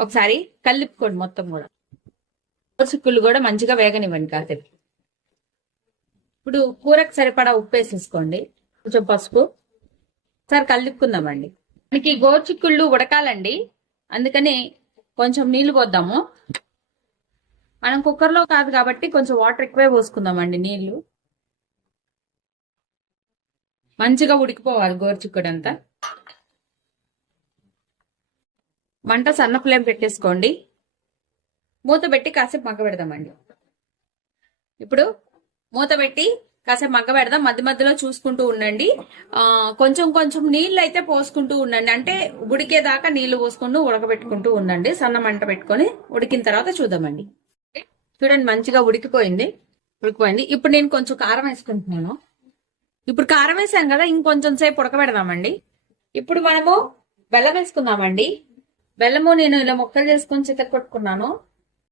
ఒకసారి కలిపుకోండి మొత్తం కూడా. చిక్కుళ్ళు కూడా మంచిగా వేగనివ్వండి కాసేపు. ఇప్పుడు కూరకు సరిపడా ఉప్పు వేసేసుకోండి. కొంచెం పసుపు. ఒకసారి కలుపుకుందామండి మనకి గోరుచిక్కుళ్ళు ఉడకాలండి. అందుకని కొంచెం నీళ్ళు పోద్దాము. మనం కుక్కర్లో కాదు కాబట్టి కొంచెం వాటర్ ఎక్కువే పోసుకుందామండి నీళ్ళు. మంచిగా ఉడికిపోవాలి గోరుచిక్కుడు అంతా మంట సన్న ఫ్లేమ్ పెట్టేసుకోండి. మూత పెట్టి కాసేపు మగ్గ పెడదామండి. ఇప్పుడు మూత పెట్టి కాసేపు మగ్గ పెడదాం. మధ్య మధ్యలో చూసుకుంటూ ఉండండి. ఆ కొంచెం కొంచెం నీళ్ళు అయితే పోసుకుంటూ ఉండండి. అంటే ఉడికేదాకా నీళ్ళు పోసుకుంటూ ఉడకబెట్టుకుంటూ ఉండండి. సన్న మంట పెట్టుకొని ఉడికిన తర్వాత చూద్దామండి. చూడండి మంచిగా ఉడికిపోయింది. ఉడికిపోయింది. ఇప్పుడు నేను కొంచెం కారం వేసుకుంటున్నాను. ఇప్పుడు కారం వేసాను కదా ఇంకొంచెం సేపు ఉడకబెడదామండి. ఇప్పుడు మనము బెల్లం వేసుకుందామండి. బెల్లము నేను ఇలా ముక్కలు చేసుకొని చితక్ కొట్టుకున్నాను.